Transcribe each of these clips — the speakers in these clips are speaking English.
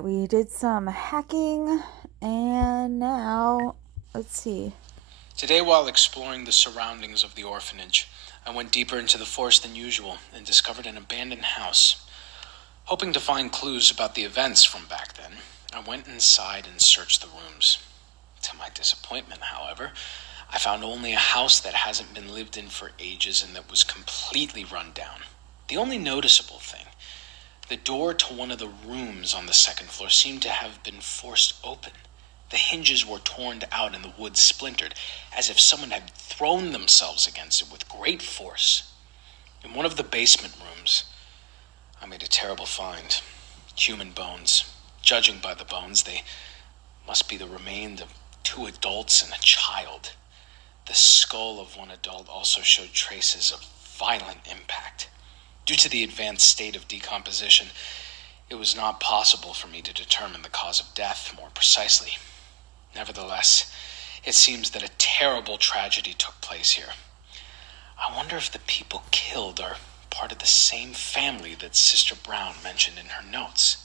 right, we did some hacking, and now, let's see. Today, while exploring the surroundings of the orphanage, I went deeper into the forest than usual and discovered an abandoned house. Hoping to find clues about the events from back then, I went inside and searched the rooms. To my disappointment, however, I found only a house that hasn't been lived in for ages and that was completely run down. The only noticeable thing, the door to one of the rooms on the second floor seemed to have been forced open. The hinges were torn out and the wood splintered, as if someone had thrown themselves against it with great force. In one of the basement rooms, I made a terrible find. Human bones. Judging by the bones, they must be the remains of 2 adults and a child. The skull of one adult also showed traces of violent impact. Due to the advanced state of decomposition, it was not possible for me to determine the cause of death more precisely. Nevertheless, it seems that a terrible tragedy took place here. I wonder if the people killed are part of the same family that Sister Brown mentioned in her notes.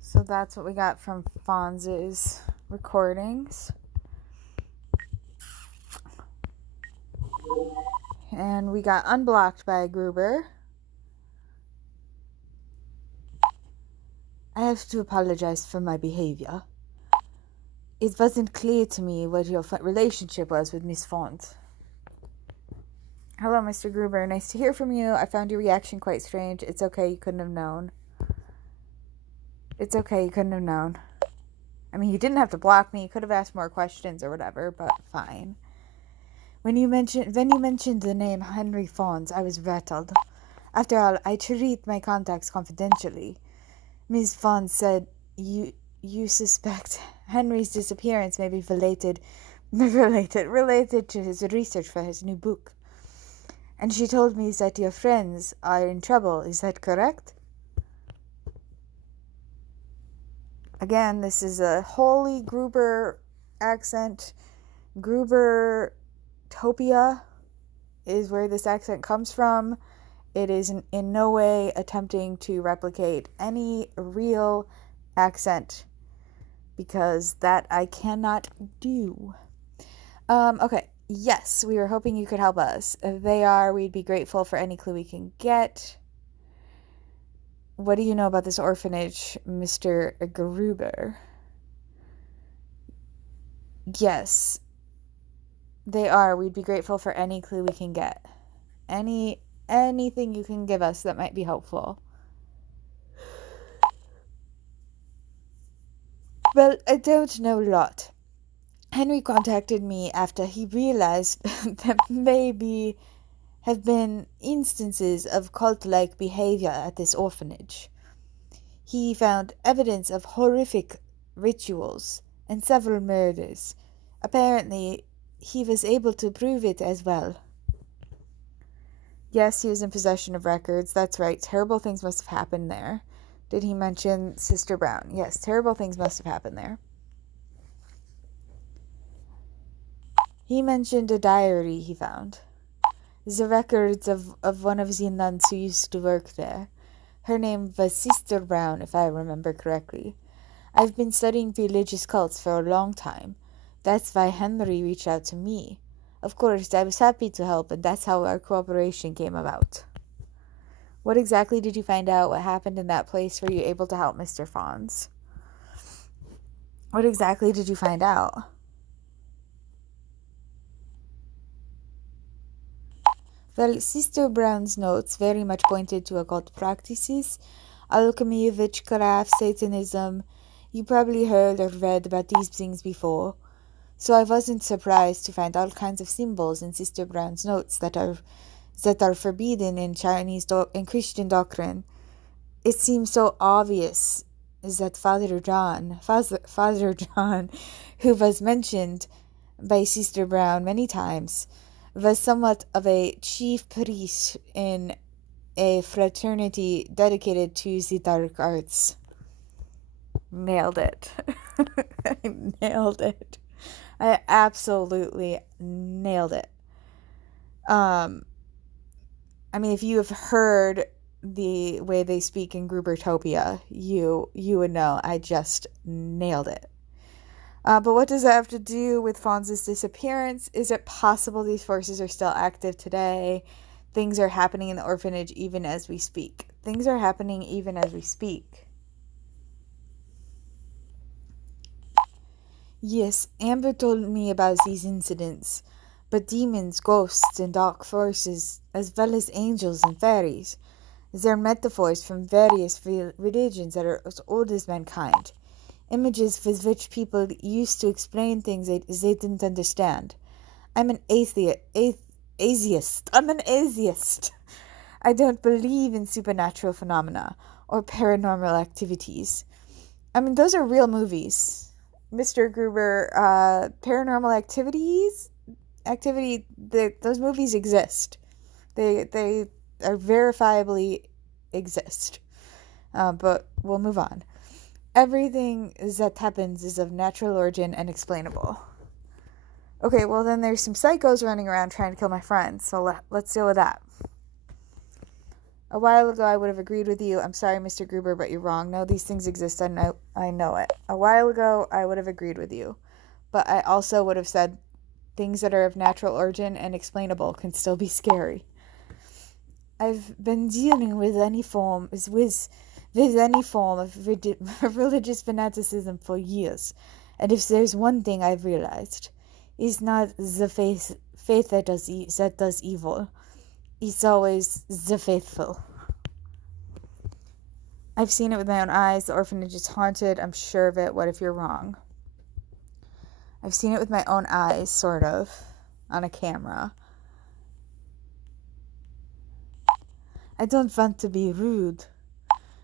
So that's what we got from Fonz's recordings. And we got unblocked by Gruber. I have to apologize for my behavior. It wasn't clear to me what your relationship was with Miss Font. Hello, Mr. Gruber. Nice to hear from you. I found your reaction quite strange. It's okay, you couldn't have known. It's okay, you couldn't have known. I mean, you didn't have to block me. You could have asked more questions or whatever, but fine. When you mentioned the name Henry Fons, I was rattled. After all, I treat my contacts confidentially. Ms. Fons said you suspect Henry's disappearance may be related to his research for his new book. And she told me that your friends are in trouble. Is that correct? Again, this is a wholly Gruber accent. Grubertopia is where this accent comes from. It is in no way attempting to replicate any real accent, because that I cannot do. Okay. Yes, we were hoping you could help us. We'd be grateful for any clue we can get. What do you know about this orphanage, Mr. Gruber? Yes, they are. We'd be grateful for any clue we can get. Anything you can give us that might be helpful. Well, I don't know a lot. Henry contacted me after he realized that maybe have been instances of cult-like behavior at this orphanage. He found evidence of horrific rituals and several murders. Apparently, he was able to prove it as well. Yes, he was in possession of records. That's right. Terrible things must have happened there. Did he mention Sister Brown? Yes, terrible things must have happened there. He mentioned a diary he found. The records of one of the nuns who used to work there. Her name was Sister Brown, if I remember correctly. I've been studying religious cults for a long time. That's why Henry reached out to me. Of course, I was happy to help, and that's how our cooperation came about. What exactly did you find out? What happened in that place? Were you able to help Mr. Fons? What exactly did you find out? Well, Sister Brown's notes very much pointed to occult practices, alchemy, witchcraft, Satanism. You probably heard or read about these things before. So I wasn't surprised to find all kinds of symbols in Sister Brown's notes that are forbidden in Chinese and Christian doctrine. It seems so obvious that Father John, who was mentioned by Sister Brown many times, was somewhat of a chief priest in a fraternity dedicated to the dark arts. Nailed it. I nailed it. I absolutely nailed it. I mean, if you have heard the way they speak in Grubertopia, you would know I just nailed it. But what does that have to do with Fonz's disappearance? Is it possible these forces are still active today? Things are happening in the orphanage even as we speak. Things are happening even as we speak. Yes, Amber told me about these incidents, but demons, ghosts, and dark forces, as well as angels and fairies, they're metaphors from various religions that are as old as mankind. Images with which people used to explain things they didn't understand. I'm an atheist. I'm an atheist. I don't believe in supernatural phenomena or paranormal activities. I mean, those are real movies. Mr. Gruber, paranormal those movies exist. They are verifiably exist. But we'll move on. Everything that happens is of natural origin and explainable. Okay, well then there's some psychos running around trying to kill my friends, so let's deal with that. A while ago I would have agreed with you. I'm sorry, Mr. Gruber, but you're wrong. No, these things exist. I know it. A while ago I would have agreed with you. But I also would have said things that are of natural origin and explainable can still be scary. I've been dealing with any form of religious fanaticism for years, and if there's one thing I've realized, it's not the faith that does evil. It's always the faithful. I've seen it with my own eyes. The orphanage is haunted. I'm sure of it. What if you're wrong? I've seen it with my own eyes, sort of, on a camera. I don't want to be rude,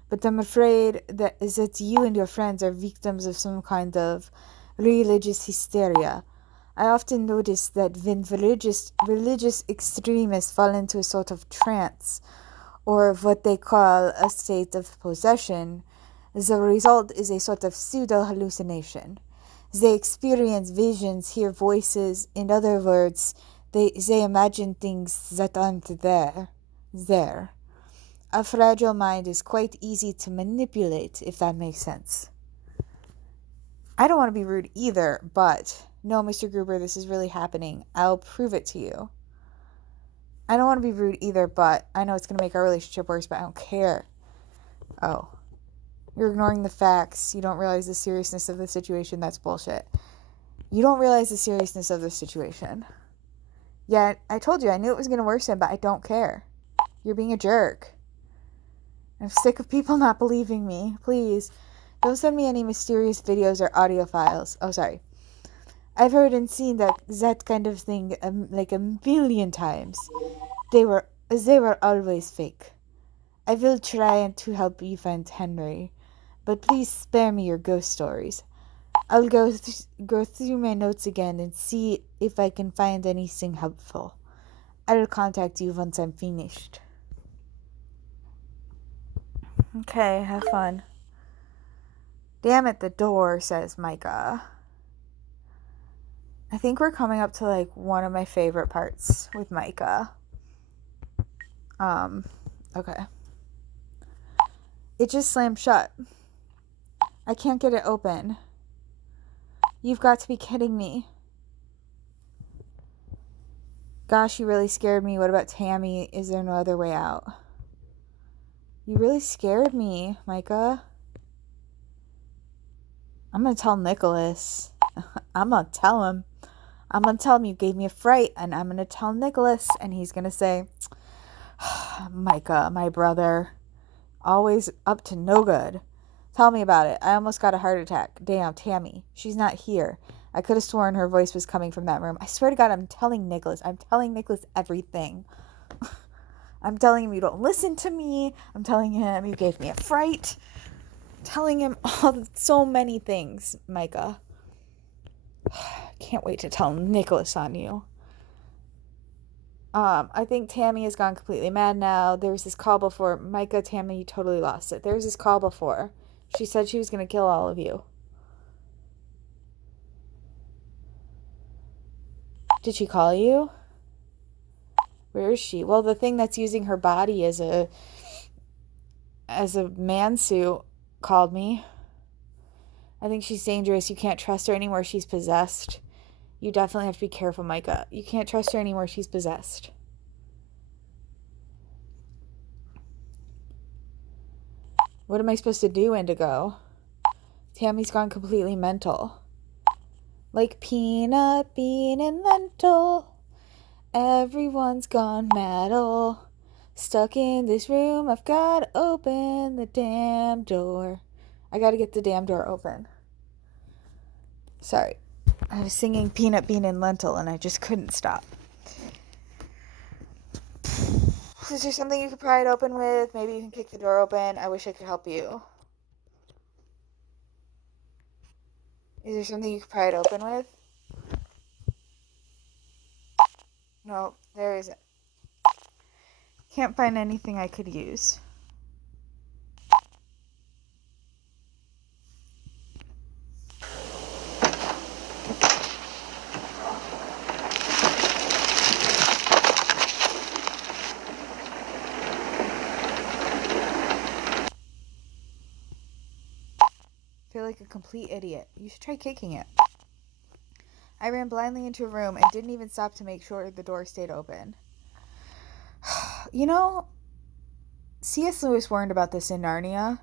but I'm afraid that you and your friends are victims of some kind of religious hysteria. I often notice that when religious extremists fall into a sort of trance, or what they call a state of possession, the result is a sort of pseudo-hallucination. They experience visions, hear voices. In other words, they imagine things that aren't there. A fragile mind is quite easy to manipulate, if that makes sense. I don't want to be rude either, but no, Mr. Gruber, this is really happening. I'll prove it to you. I don't want to be rude either, but I know it's going to make our relationship worse, but I don't care. Oh. You're ignoring the facts. You don't realize the seriousness of the situation. That's bullshit. You don't realize the seriousness of the situation. Yeah, I told you, I knew it was going to worsen, but I don't care. You're being a jerk. I'm sick of people not believing me. Please, don't send me any mysterious videos or audio files. Oh, sorry. I've heard and seen that kind of thing like a million times. They were always fake. I will try to help you find Henry, but please spare me your ghost stories. I'll go through my notes again and see if I can find anything helpful. I'll contact you once I'm finished. Okay, have fun. Damn it, the door, says Micah. I think we're coming up to like one of my favorite parts with Micah. Okay. It just slammed shut. I can't get it open. You've got to be kidding me. Gosh, you really scared me. What about Tammy? Is there no other way out? You really scared me, Micah. I'm gonna tell Nicholas. I'm gonna tell him. I'm gonna tell him you gave me a fright, and I'm gonna tell Nicholas, and he's gonna say, Micah, my brother, always up to no good. Tell me about it. I almost got a heart attack. Damn, Tammy. She's not here. I could have sworn her voice was coming from that room. I swear to God, I'm telling Nicholas. I'm telling Nicholas everything. I'm telling him you don't listen to me. I'm telling him you gave me a fright. I'm telling him so many things, Micah. Can't wait to tell Nicholas on you. I think Tammy has gone completely mad now. There was this call before. Micah, Tammy, you totally lost it. There was this call before. She said she was going to kill all of you. Did she call you? Where is she? Well, the thing that's using her body as a man suit called me. I think she's dangerous. You can't trust her anymore. She's possessed. You definitely have to be careful, Micah. You can't trust her anymore. She's possessed. What am I supposed to do, Indigo? Tammy's gone completely mental. Like peanut, bean, and lentil. Everyone's gone metal. Stuck in this room, I've got to open the damn door. I got to get the damn door open. Sorry. I was singing peanut, bean, and lentil, and I just couldn't stop. Is there something you could pry it open with? Maybe you can kick the door open. I wish I could help you. Is there something you could pry it open with? No, there isn't. Can't find anything I could use. I feel like a complete idiot. You should try kicking it. I ran blindly into a room and didn't even stop to make sure the door stayed open. You know, C.S. Lewis warned about this in Narnia.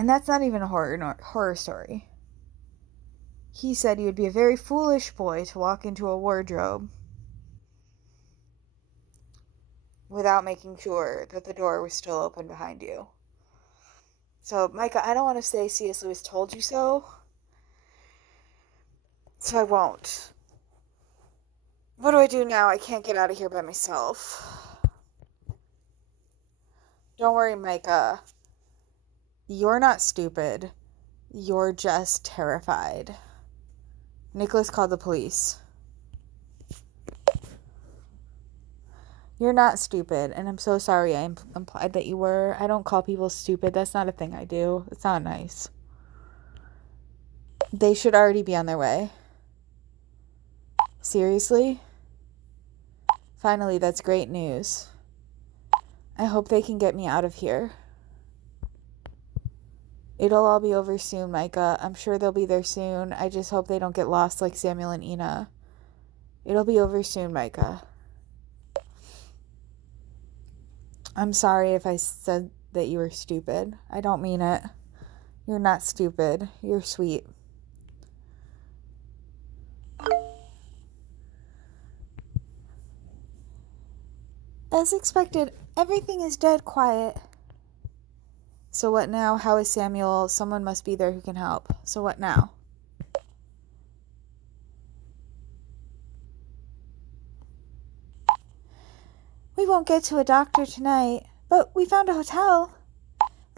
And that's not even a horror story. He said you would be a very foolish boy to walk into a wardrobe without making sure that the door was still open behind you. So, Micah, I don't want to say C.S. Lewis told you so. So I won't. What do I do now? I can't get out of here by myself. Don't worry, Micah. You're not stupid. You're just terrified. Nicholas called the police. You're not stupid, and I'm so sorry I implied that you were. I don't call people stupid. That's not a thing I do. It's not nice. They should already be on their way. Seriously? Finally, that's great news. I hope they can get me out of here. It'll all be over soon, Micah. I'm sure they'll be there soon. I just hope they don't get lost like Samuel and Ina. It'll be over soon, Micah. I'm sorry if I said that you were stupid. I don't mean it. You're not stupid. You're sweet. As expected, everything is dead quiet. So what now? How is Samuel? Someone must be there who can help. So what now? We won't get to a doctor tonight, but we found a hotel.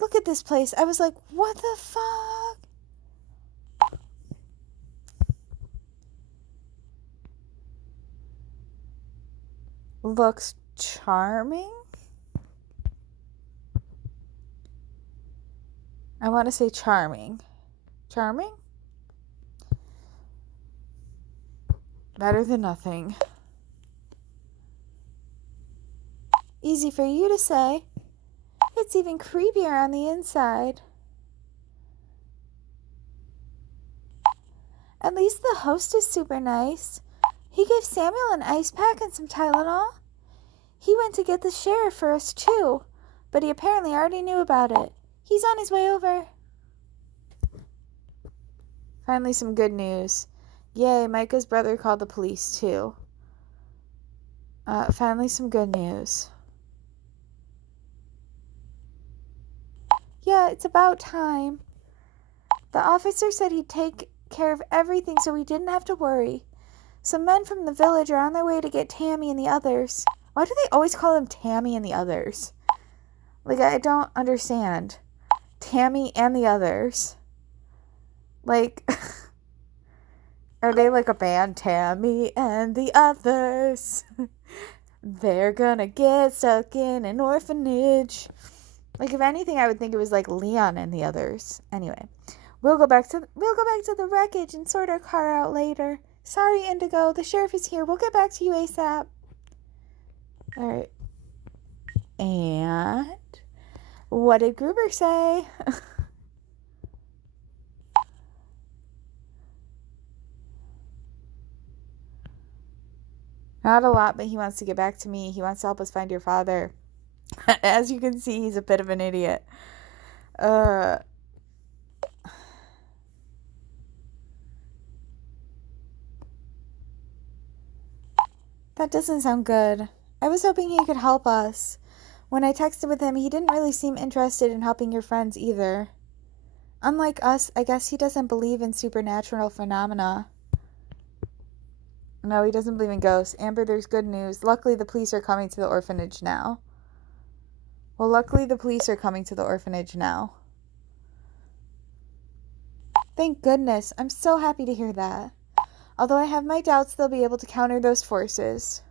Look at this place. I was like, what the fuck? Looks charming? I want to say charming. Charming? Better than nothing. Easy for you to say. It's even creepier on the inside. At least the host is super nice. He gave Samuel an ice pack and some Tylenol. He went to get the sheriff for us too, but he apparently already knew about it. He's on his way over. Finally, some good news. Yay, Micah's brother called the police too. Finally, some good news. Yeah, it's about time. The officer said he'd take care of everything so we didn't have to worry. Some men from the village are on their way to get Tammy and the others. Why do they always call them Tammy and the others? Like, I don't understand. Tammy and the others. Like, are they like a band? Tammy and the others. They're gonna get stuck in an orphanage. Like, if anything, I would think it was like Leon and the others. Anyway, we'll go back to the wreckage and sort our car out later. Sorry, Indigo. The sheriff is here. We'll get back to you ASAP. All right. And what did Gruber say? Not a lot, but he wants to get back to me. He wants to help us find your father. As you can see, he's a bit of an idiot. That doesn't sound good. I was hoping he could help us. When I texted with him, he didn't really seem interested in helping your friends either. Unlike us, I guess he doesn't believe in supernatural phenomena. No, he doesn't believe in ghosts. Amber, there's good news. Luckily, the police are coming to the orphanage now. Well, luckily, the police are coming to the orphanage now. Thank goodness. I'm so happy to hear that. Although I have my doubts they'll be able to counter those forces.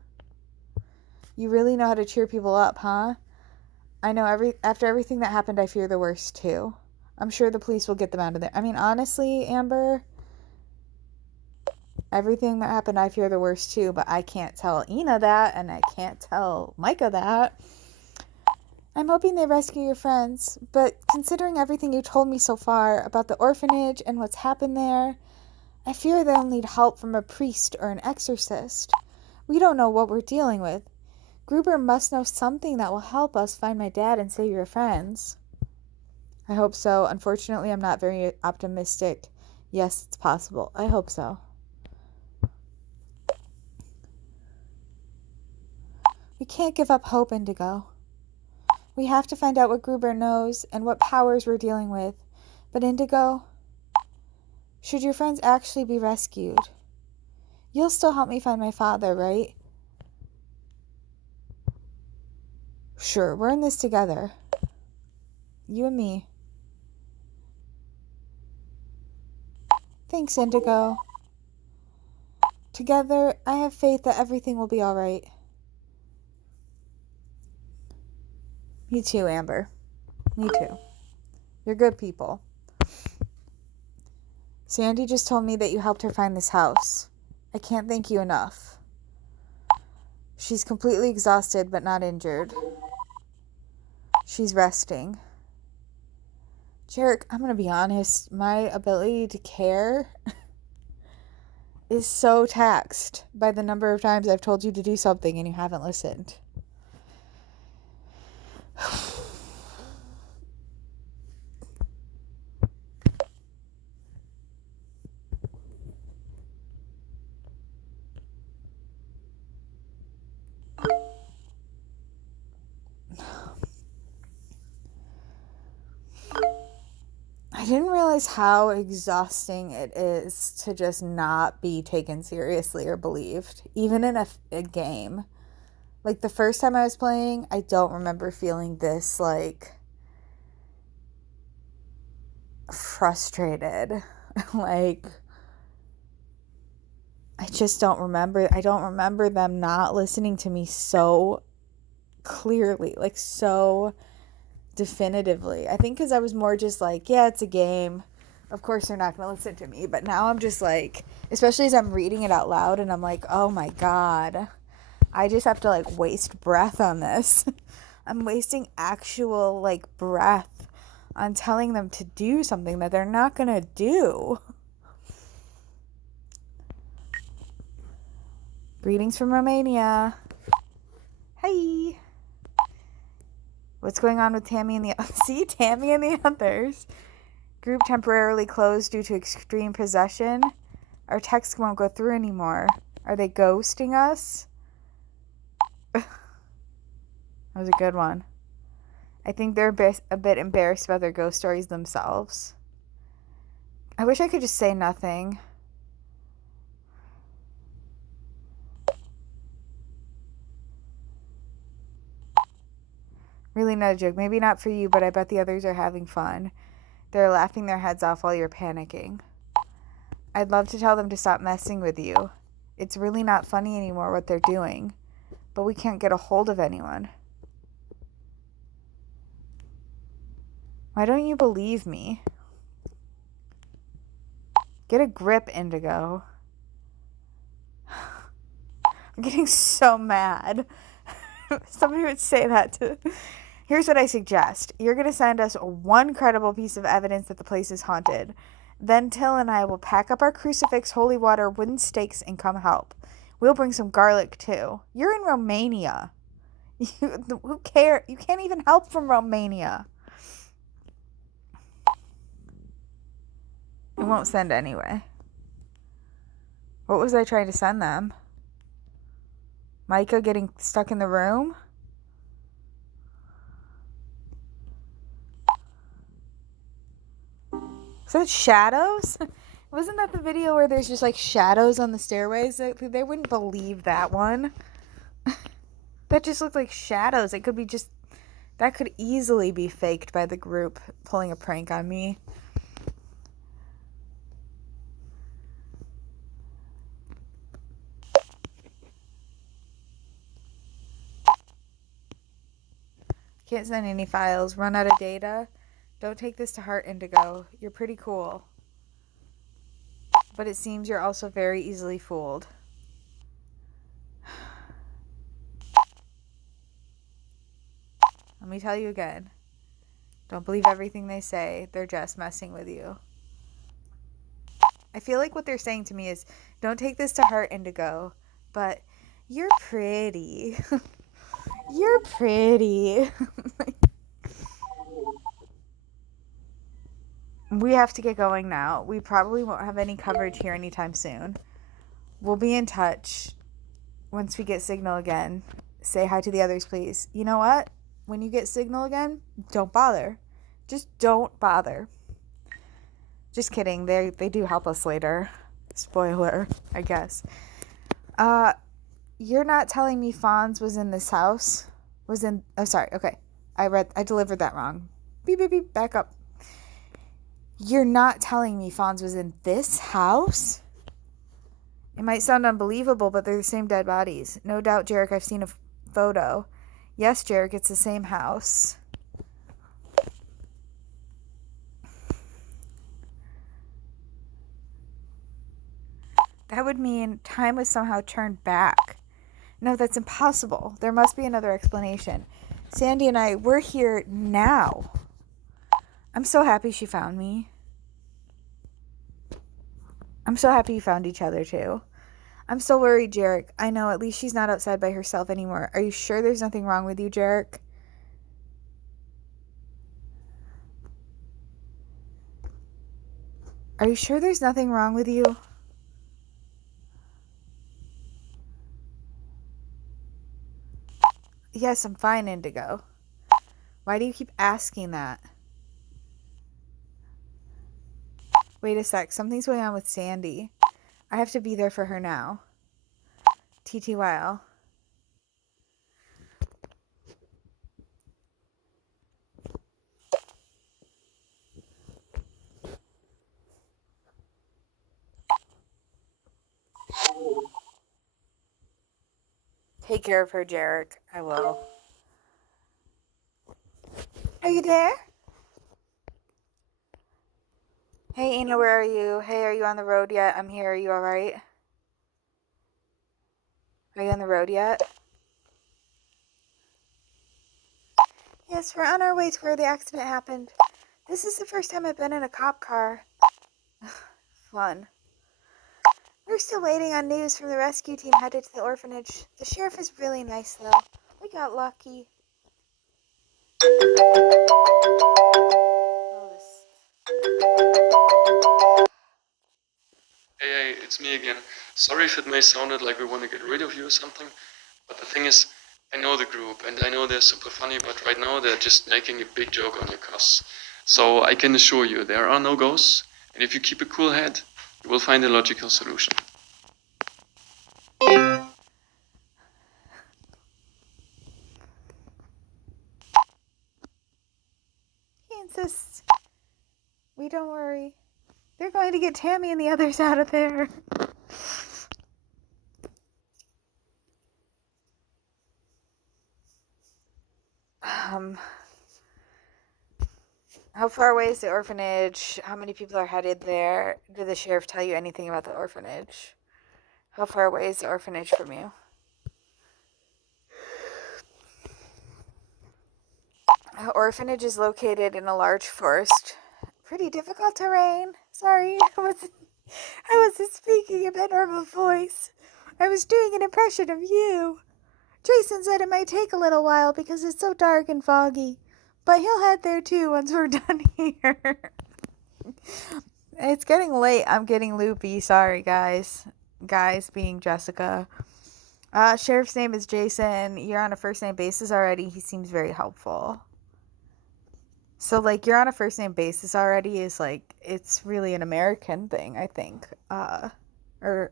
You really know how to cheer people up, huh? I know after everything that happened, I fear the worst, too. I'm sure the police will get them out of there. I mean, honestly, Amber, everything that happened, I fear the worst, too. But I can't tell Ina that, and I can't tell Micah that. I'm hoping they rescue your friends, but considering everything you told me so far about the orphanage and what's happened there, I fear they'll need help from a priest or an exorcist. We don't know what we're dealing with. Gruber must know something that will help us find my dad and save your friends. I hope so. Unfortunately, I'm not very optimistic. Yes, it's possible. I hope so. We can't give up hope, Indigo. We have to find out what Gruber knows and what powers we're dealing with. But Indigo, should your friends actually be rescued, you'll still help me find my father, right? Sure, we're in this together. You and me. Thanks, Indigo. Together, I have faith that everything will be all right. Me too, Amber. Me too. You're good people. Sandy just told me that you helped her find this house. I can't thank you enough. She's completely exhausted but not injured. She's resting. Jarek, I'm going to be honest. My ability to care is so taxed by the number of times I've told you to do something and you haven't listened. I didn't realize how exhausting it is to just not be taken seriously or believed, even in a game. Like, the first time I was playing, I don't remember feeling this, like, frustrated. Like, I just don't remember. I don't remember them not listening to me so clearly, like, so definitively. I think because I was more just like, yeah, it's a game. Of course they're not going to listen to me. But now I'm just like, especially as I'm reading it out loud and I'm like, oh my God, I just have to like waste breath on this. I'm wasting actual like breath on telling them to do something that they're not going to do. Greetings from Romania. Hey. What's going on with Tammy and the... See? Tammy and the others. Group temporarily closed due to extreme possession. Our text won't go through anymore. Are they ghosting us? That was a good one. I think they're a bit embarrassed about their ghost stories themselves. I wish I could just say nothing. Really not a joke. Maybe not for you, but I bet the others are having fun. They're laughing their heads off while you're panicking. I'd love to tell them to stop messing with you. It's really not funny anymore what they're doing, but we can't get a hold of anyone. Why don't you believe me? Get a grip, Indigo. I'm getting so mad. Somebody would say that to... Here's what I suggest. You're going to send us one credible piece of evidence that the place is haunted. Then Till and I will pack up our crucifix, holy water, wooden stakes, and come help. We'll bring some garlic, too. You're in Romania. Who cares? You can't even help from Romania. It won't send anyway. What was I trying to send them? Micah getting stuck in the room? Is that shadows? Wasn't that the video where there's just like shadows on the stairways? They wouldn't believe that one. That just looked like shadows. It could be just... That could easily be faked by the group pulling a prank on me. Can't send any files. Run out of data. Don't take this to heart, Indigo. You're pretty cool. But it seems you're also very easily fooled. Let me tell you again. Don't believe everything they say. They're just messing with you. I feel like what they're saying to me is, don't take this to heart, Indigo, but you're pretty. You're pretty. We have to get going now. We probably won't have any coverage here anytime soon. We'll be in touch once we get signal again. Say hi to the others, please. You know what? When you get signal again, don't bother. Just don't bother. Just kidding. They do help us later. Spoiler, I guess. You're not telling me Fonz was in this house? Oh, sorry. Okay. I delivered that wrong. Beep, beep, beep. Back up. You're not telling me Fonz was in this house? It might sound unbelievable, but they're the same dead bodies. No doubt, Jarek, I've seen a photo. Yes, Jarek, it's the same house. That would mean time was somehow turned back. No, that's impossible. There must be another explanation. Sandy and I, we're here now. I'm so happy she found me. I'm so happy you found each other, too. I'm so worried, Jarek. I know, at least she's not outside by herself anymore. Are you sure there's nothing wrong with you, Jarek? Are you sure there's nothing wrong with you? Yes, I'm fine, Indigo. Why do you keep asking that? Wait a sec. Something's going on with Sandy. I have to be there for her now. TTYL. Take care of her, Jarek. I will. Are you there? Hey, Anna, where are you? Hey, are you on the road yet? I'm here. Are you alright? Are you on the road yet? Yes, we're on our way to where the accident happened. This is the first time I've been in a cop car. Fun. We're still waiting on news from the rescue team headed to the orphanage. The sheriff is really nice, though. We got lucky. Hey, it's me again. Sorry if it may sound like we want to get rid of you or something, but the thing is, I know the group, and I know they're super funny, but right now they're just making a big joke on your costs. So I can assure you, there are no ghosts, and if you keep a cool head, you will find a logical solution. He insists. We don't worry. They're going to get Tammy and the others out of there. How far away is the orphanage? How many people are headed there? Did the sheriff tell you anything about the orphanage? How far away is the orphanage from you? orphanage is located in a large forest. Pretty difficult terrain. Sorry, I wasn't speaking in my normal voice. I was doing an impression of you. Jason said it might take a little while because it's so dark and foggy. But he'll head there too once we're done here. It's getting late. I'm getting loopy. Sorry, guys. Guys being Jessica. Sheriff's name is Jason. You're on a first name basis already. He seems very helpful. So, like, you're on a first name basis already is, like, it's really an American thing, I think. I don't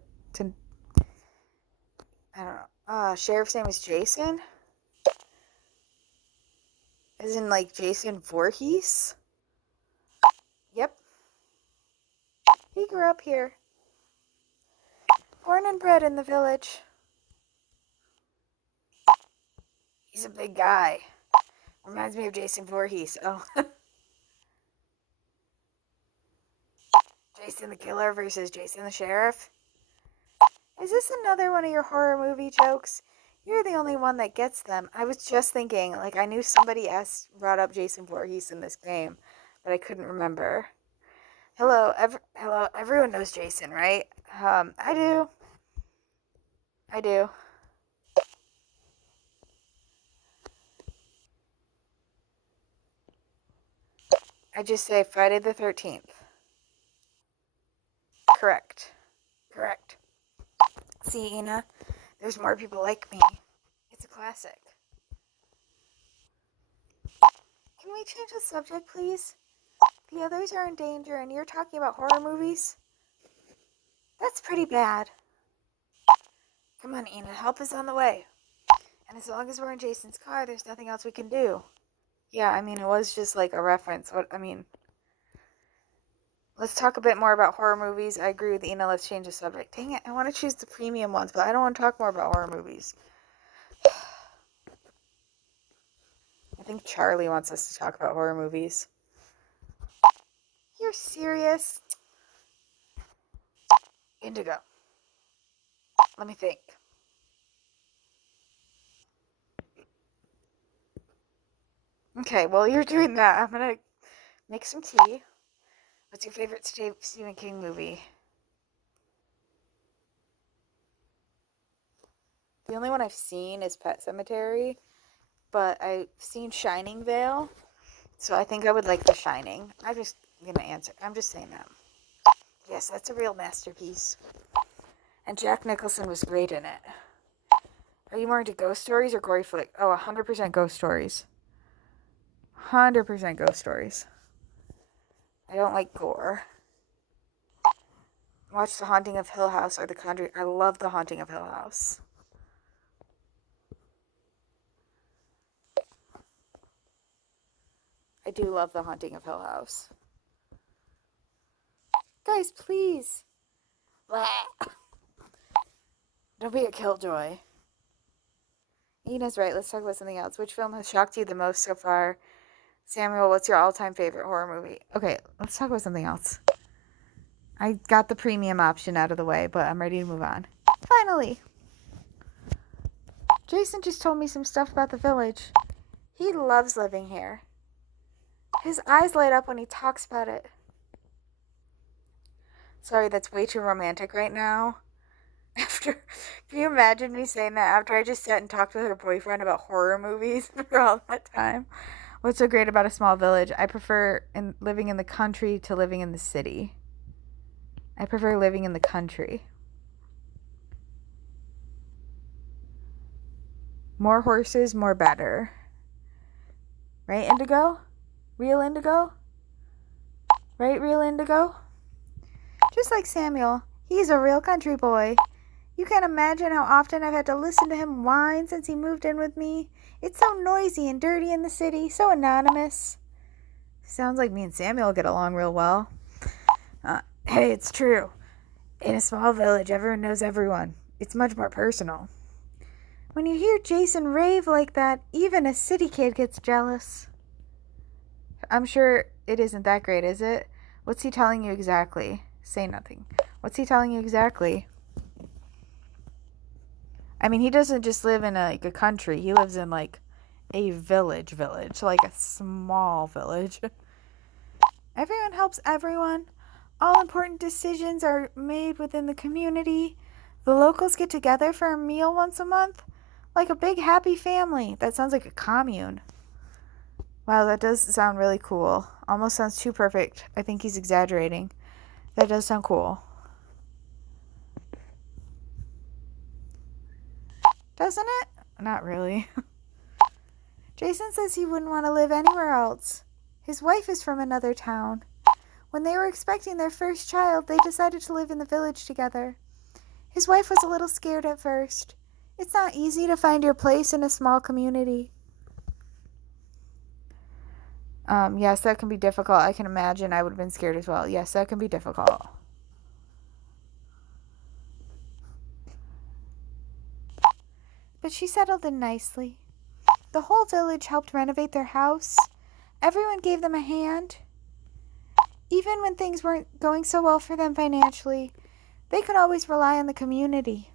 know. Sheriff's name is Jason? As in, like, Jason Voorhees? Yep. He grew up here. Born and bred in the village. He's a big guy. Reminds me of Jason Voorhees. Oh. Jason the Killer versus Jason the Sheriff. Is this another one of your horror movie jokes? You're the only one that gets them. I was just thinking, like, I knew somebody brought up Jason Voorhees in this game, but I couldn't remember. Hello, everyone knows Jason, right? I do. I just say Friday the 13th. Correct. See, Ina, there's more people like me. It's a classic. Can we change the subject, please? The others are in danger, and you're talking about horror movies? That's pretty bad. Come on, Ina, help is on the way. And as long as we're in Jason's car, there's nothing else we can do. Yeah, I mean, it was just like a reference. Let's talk a bit more about horror movies. I agree with Ina. Let's change the subject. Dang it, I want to choose the premium ones, but I don't want to talk more about horror movies. I think Charlie wants us to talk about horror movies. You're serious? Indigo. Let me think. Okay, while you're doing that, I'm gonna make some tea. What's your favorite Stephen King movie? The only one I've seen is Pet Sematary, but I've seen Shining Vale, so I think I would like The Shining. I'm just saying that. Yes, that's a real masterpiece. And Jack Nicholson was great in it. Are you more into ghost stories or gory flick? Oh, 100% ghost stories. 100% ghost stories. I don't like gore. Watch The Haunting of Hill House or The Conjuring. I love The Haunting of Hill House. I do love The Haunting of Hill House. Guys, please. Don't be a killjoy. Ina's right. Let's talk about something else. Which film has shocked you the most so far? Samuel, what's your all-time favorite horror movie? Okay, let's talk about something else. I got the premium option out of the way, but I'm ready to move on. Finally! Jason just told me some stuff about the village. He loves living here. His eyes light up when he talks about it. Sorry, that's way too romantic right now. Can you imagine me saying that after I just sat and talked with her boyfriend about horror movies for all that time? What's so great about a small village? I prefer living in the country to living in the city. I prefer living in the country. More horses, more better. Right, Indigo? Real Indigo? Right, real Indigo? Just like Samuel, he's a real country boy. You can't imagine how often I've had to listen to him whine since he moved in with me. It's so noisy and dirty in the city, so anonymous. Sounds like me and Samuel get along real well. Hey, it's true. In a small village, everyone knows everyone. It's much more personal. When you hear Jason rave like that, even a city kid gets jealous. I'm sure it isn't that great, is it? What's he telling you exactly? Say nothing. What's he telling you exactly? I mean, he doesn't just live in a country. He lives in, a village, like a small village. Everyone helps everyone. All important decisions are made within the community. The locals get together for a meal once a month, like a big happy family. That sounds like a commune. Wow, that does sound really cool. Almost sounds too perfect. I think he's exaggerating. That does sound cool. Doesn't it? Not really. Jason says he wouldn't want to live anywhere else. His wife is from another town. When they were expecting their first child, they decided to live in the village together. His wife was a little scared at first. It's not easy to find your place in a small community. Yes, that can be difficult. I can imagine I would have been scared as well. Yes, that can be difficult. But she settled in nicely. The whole village helped renovate their house. Everyone gave them a hand. Even when things weren't going so well for them financially, they could always rely on the community.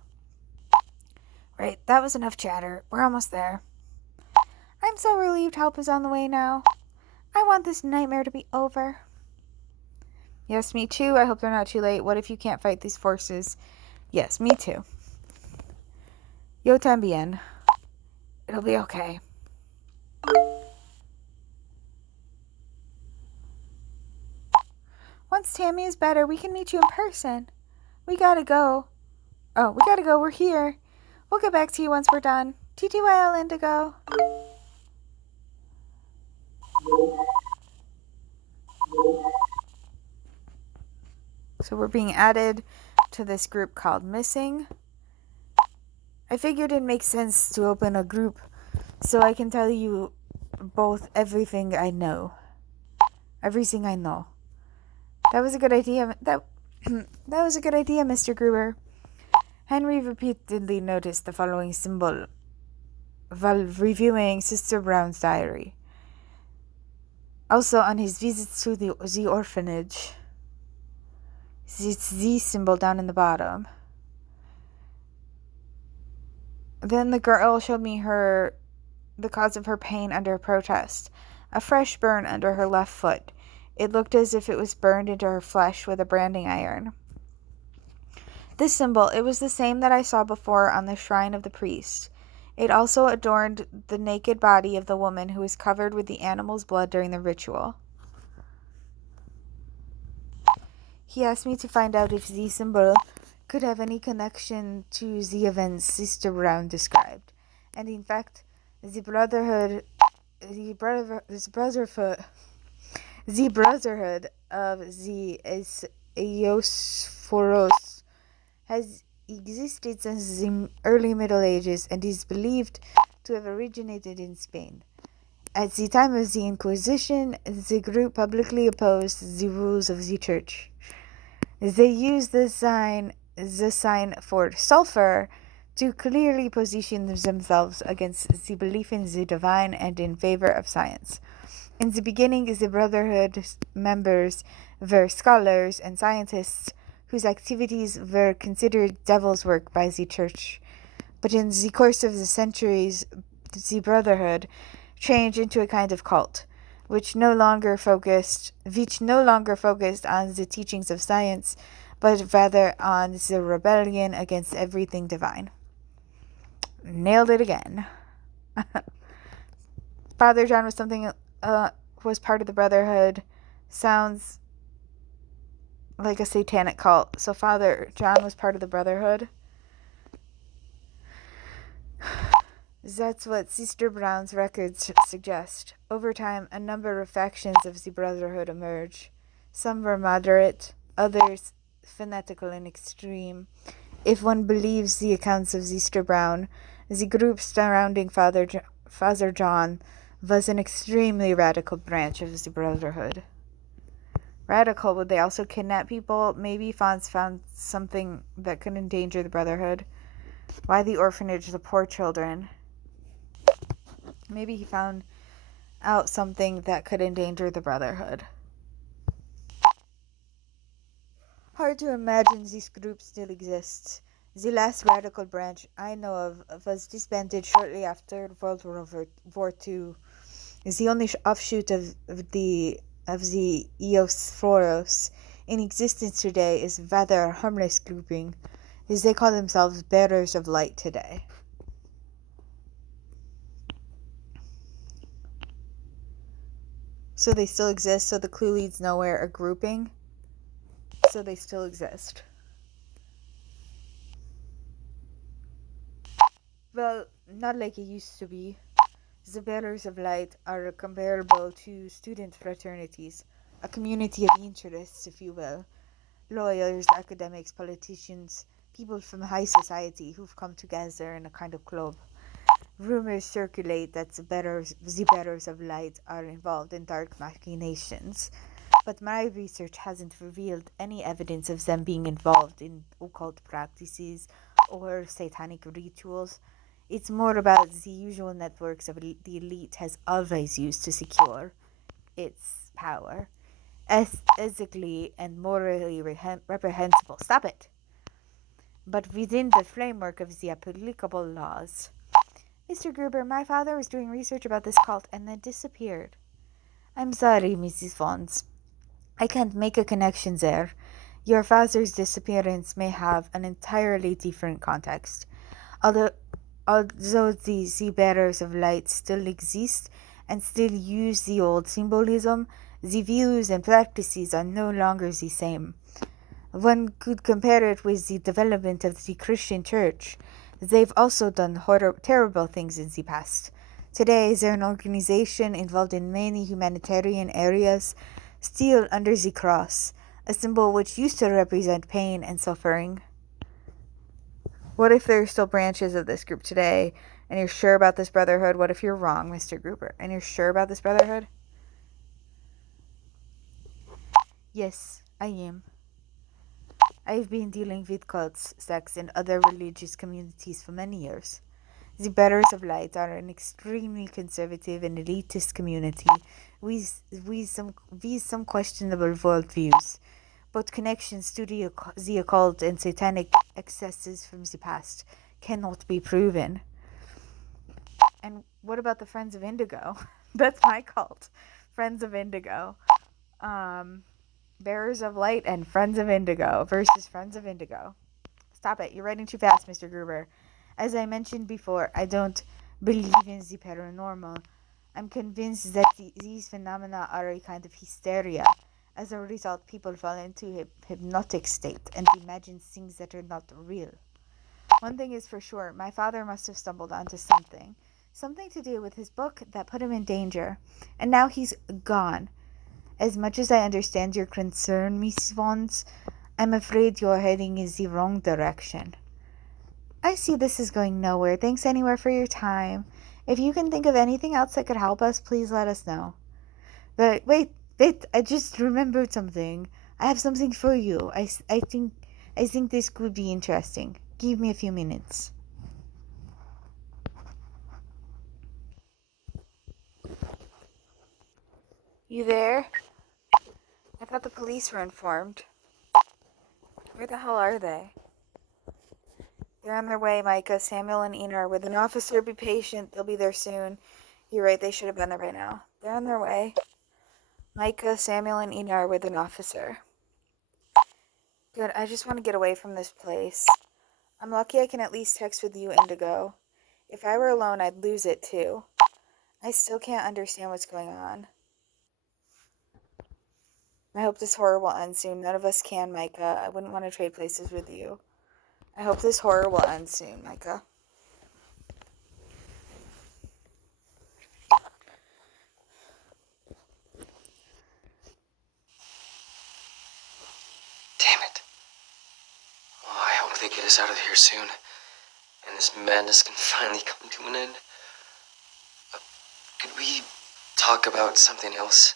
Right, that was enough chatter. We're almost there. I'm so relieved help is on the way now. I want this nightmare to be over. Yes, me too. I hope they're not too late. What if you can't fight these forces? Yes, me too. Yo también. It'll be okay. Once Tammy is better, we can meet you in person. We gotta go. Oh, we gotta go. We're here. We'll get back to you once we're done. TTYL Indigo. So we're being added to this group called Missing. I figured it makes sense to open a group so I can tell you both everything I know. Everything I know. That was a good idea. That was a good idea, Mr. Gruber. Henry repeatedly noticed the following symbol while reviewing Sister Brown's diary. Also on his visits to the orphanage. It's the symbol down in the bottom. Then the girl showed me the cause of her pain under a protest. A fresh burn under her left foot. It looked as if it was burned into her flesh with a branding iron. This symbol, it was the same that I saw before on the shrine of the priest. It also adorned the naked body of the woman who was covered with the animal's blood during the ritual. He asked me to find out if the symbol could have any connection to the events Sister Brown described. And in fact, the brotherhood of the Eosphoros has existed since the early Middle Ages and is believed to have originated in Spain. At the time of the Inquisition, the group publicly opposed the rules of the church. They used the sign for sulfur to clearly position themselves against the belief in the divine and in favor of science. In the beginning, the Brotherhood members were scholars and scientists whose activities were considered devil's work by the church. But in the course of the centuries, the Brotherhood changed into a kind of cult, which no longer focused on the teachings of science, but rather on the rebellion against everything divine. Nailed it again. Father John was part of the Brotherhood. Sounds like a satanic cult. So Father John was part of the Brotherhood. That's what Sister Brown's records suggest. Over time, a number of factions of the Brotherhood emerged. Some were moderate, others fanatical and extreme. If one believes the accounts of Sister Brown, the group surrounding Father John was an extremely radical branch of the Brotherhood. Radical, would they also kidnap people? Maybe Fonz found something that could endanger the Brotherhood. Why the orphanage, the poor children? Maybe he found out something that could endanger the Brotherhood. Hard to imagine this group still exists. The last radical branch I know of was disbanded shortly after War II. It's the only offshoot of the Eosphoros in existence today is rather harmless grouping, as they call themselves bearers of light today. So they still exist, so the clue leads nowhere, a grouping. So they still exist. Well, not like it used to be. The bearers of light are comparable to student fraternities, a community of interests, if you will. Lawyers, academics, politicians, people from high society who've come together in a kind of club. Rumors circulate that the bearers of light are involved in dark machinations, but my research hasn't revealed any evidence of them being involved in occult practices or satanic rituals. It's more about the usual networks of the elite has always used to secure its power. Ethically and morally reprehensible. Stop it! But within the framework of the applicable laws. Mr. Gruber, my father was doing research about this cult and then disappeared. I'm sorry, Mrs. Fons. I can't make a connection there. Your father's disappearance may have an entirely different context. Although the bearers of light still exist and still use the old symbolism, the views and practices are no longer the same. One could compare it with the development of the Christian church. They've also done terrible things in the past. Today, they're an organization involved in many humanitarian areas, still under the cross, a symbol which used to represent pain and suffering. What if there are still branches of this group today, and you're sure about this brotherhood? What if you're wrong, Mr. Gruber, and you're sure about this brotherhood? Yes, I am. I've been dealing with cults, sects, and other religious communities for many years. The Bearers of Light are an extremely conservative and elitist community with some questionable worldviews, but connections to the occult and satanic excesses from the past cannot be proven. And what about the Friends of Indigo? That's my cult. Friends of Indigo. Bearers of Light and Friends of Indigo versus Friends of Indigo. Stop it. You're writing too fast, Mr. Gruber. As I mentioned before, I don't believe in the paranormal. I'm convinced that these phenomena are a kind of hysteria. As a result, people fall into a hypnotic state and imagine things that are not real. One thing is for sure, my father must have stumbled onto something. Something to do with his book that put him in danger. And now he's gone. As much as I understand your concern, Miss Vons, I'm afraid you're heading in the wrong direction. I see this is going nowhere. Thanks anywhere for your time. If you can think of anything else that could help us, please let us know. But wait, I just remembered something. I have something for you. I think this could be interesting. Give me a few minutes. You there? I thought the police were informed. Where the hell are they? They're on their way, Micah. Samuel and Ina are with an officer. Be patient. They'll be there soon. You're right. They should have been there by now. They're on their way. Micah, Samuel, and Ina are with an officer. Good. I just want to get away from this place. I'm lucky I can at least text with you, Indigo. If I were alone, I'd lose it, too. I still can't understand what's going on. I hope this horror will end soon. None of us can, Micah. I wouldn't want to trade places with you. I hope this horror will end soon, Micah. Damn it. Oh, I hope they get us out of here soon, and this madness can finally come to an end. Could we talk about something else?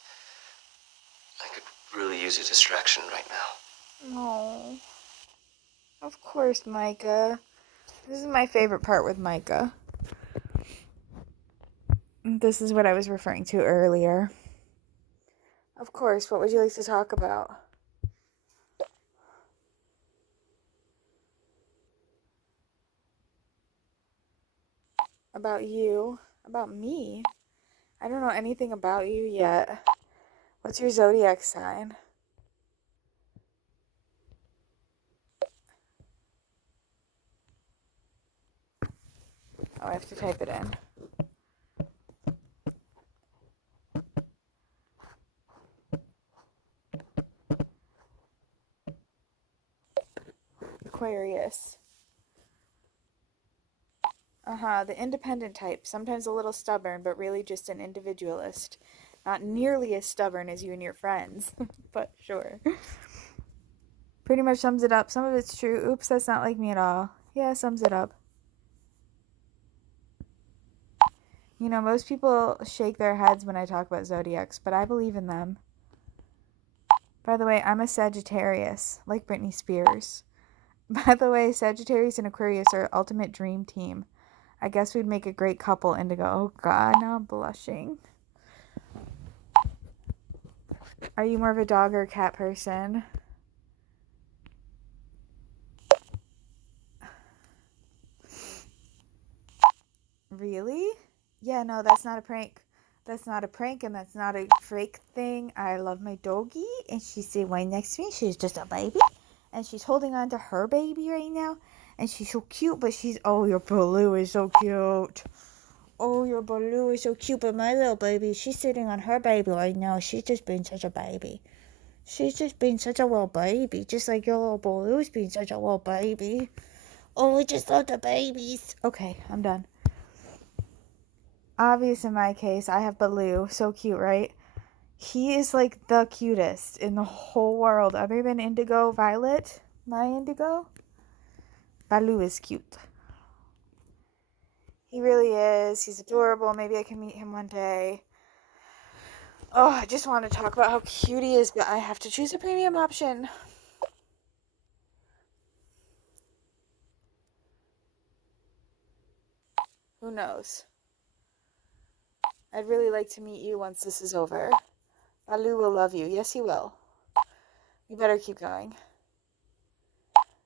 I could really use a distraction right now. No. Of course, Micah. This is my favorite part with Micah. This is what I was referring to earlier. Of course, what would you like to talk about? About you. About me? I don't know anything about you yet. What's your zodiac sign? Oh, I have to type it in. Aquarius. The independent type. Sometimes a little stubborn, but really just an individualist. Not nearly as stubborn as you and your friends, but sure. Pretty much sums it up. Some of it's true. Oops, that's not like me at all. Yeah, sums it up. You know, most people shake their heads when I talk about zodiacs, but I believe in them. By the way, I'm a Sagittarius, like Britney Spears. By the way, Sagittarius and Aquarius are ultimate dream team. I guess we'd make a great couple, Indigo. Oh god, now I'm blushing. Are you more of a dog or a cat person? Really? Yeah, no, that's not a prank. That's not a prank and that's not a fake thing. I love my doggie and she's sitting right next to me. She's just a baby. And she's holding on to her baby right now. And she's so cute, but oh, your Baloo is so cute. Oh, your Baloo is so cute, but my little baby, she's sitting on her baby right now. She's just being such a baby. She's just being such a little baby, just like your little Baloo's being such a little baby. Oh, we just love the babies. Okay, I'm done. Obvious in my case, I have Baloo. So cute, right? He is like the cutest in the whole world. Other than Indigo Violet, my Indigo, Baloo is cute. He really is. He's adorable. Maybe I can meet him one day. Oh, I just want to talk about how cute he is, but I have to choose a premium option. Who knows? I'd really like to meet you once this is over. Baloo will love you. Yes, he will. You better keep going.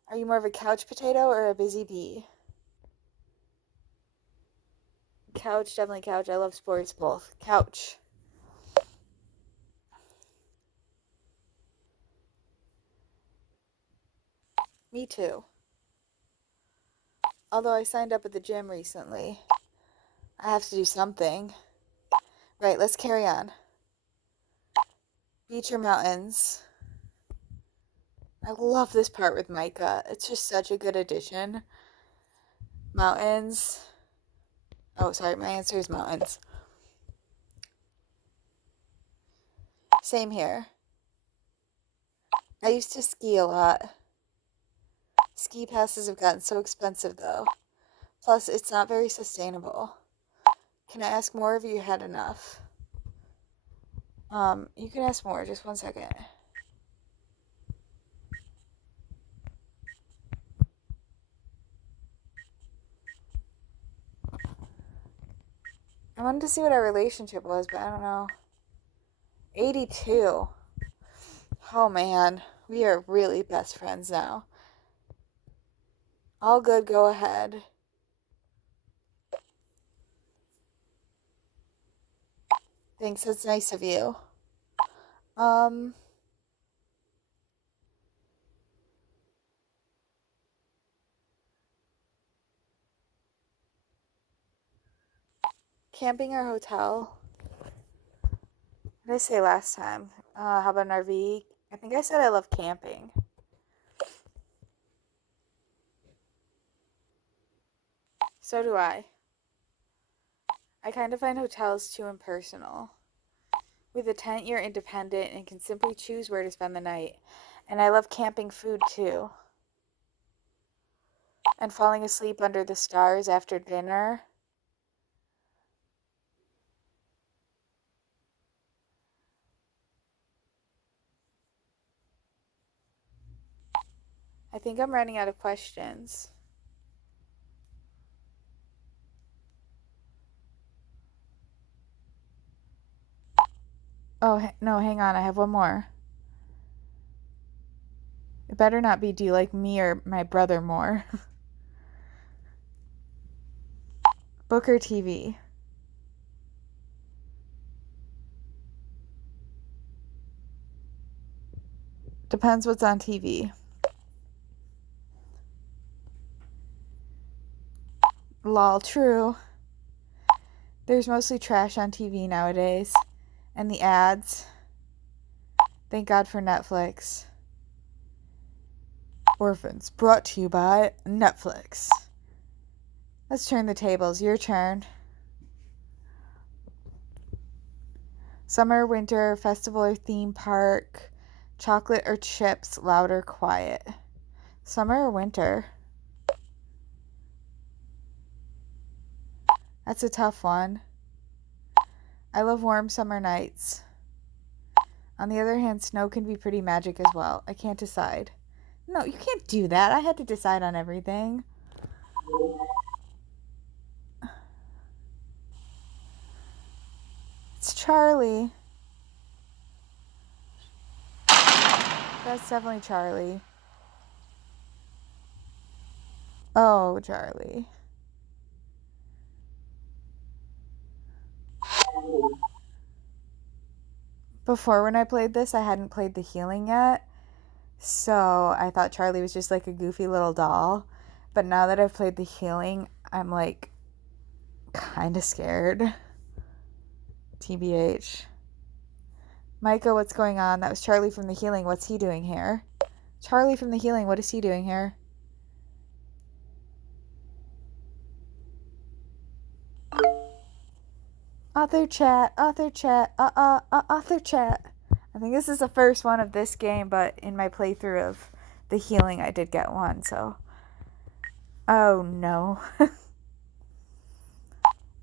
Are you more of a couch potato or a busy bee? Couch, definitely couch. I love sports, both. Couch. Me too. Although I signed up at the gym recently. I have to do something. Right, let's carry on. Beach or mountains? I love this part with Micah. It's just such a good addition. Mountains. Oh, sorry, my answer is mountains. Same here. I used to ski a lot. Ski passes have gotten so expensive though. Plus, it's not very sustainable. Can I ask more if you had enough? You can ask more, just 1 second. I wanted to see what our relationship was, but I don't know. 82. Oh man, we are really best friends now. All good, go ahead. Thanks, that's nice of you. Um, Camping or hotel? What did I say last time? How about an RV? I think I said I love camping. So do I. I kind of find hotels too impersonal. With a tent, you're independent and can simply choose where to spend the night. And I love camping food too. And falling asleep under the stars after dinner. I think I'm running out of questions. Oh, no, hang on. I have one more. It better not be, do you like me or my brother more? Book or TV? Depends what's on TV. Lol, true. There's mostly trash on TV nowadays. And the ads. Thank God for Netflix. Orphans, brought to you by Netflix. Let's turn the tables. Your turn. Summer, winter, festival or theme park. Chocolate or chips, loud or quiet. Summer or winter? That's a tough one. I love warm summer nights. On the other hand, snow can be pretty magic as well. I can't decide. No, you can't do that. I had to decide on everything. It's Charlie. That's definitely Charlie. Oh, Charlie. Before, when I played this, I hadn't played the healing yet. So I thought Charlie was just like a goofy little doll. But now that I've played the healing, I'm like kind of scared. TBH. Micah, what's going on? That was Charlie from the healing. What's he doing here? Charlie from the healing, what is he doing here? Author chat, author chat, author chat. I think this is the first one of this game, but in my playthrough of the healing, I did get one, so. Oh no.